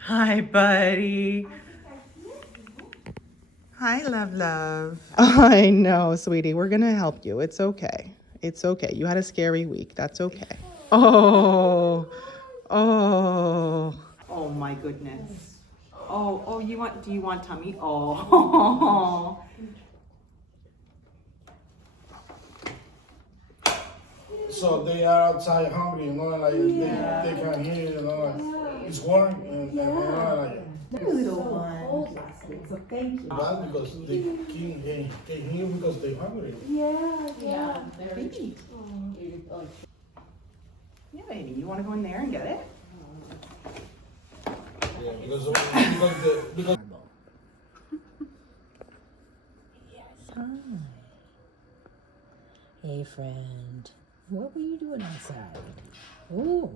Hi, buddy. Hi, love. I know, sweetie. We're gonna help you. It's okay. It's okay. You had a scary week. That's okay. Oh, oh. Oh my goodness. Oh, do you want tummy? Oh. So they are outside hungry, like they can hear, like it's warm, and like Little one. So thank you. bad because they came here because they hungry. Yeah. Baby. Yeah, baby. You want to go in there and get it? Yeah, because Hey, friend. What were you doing outside? Oh,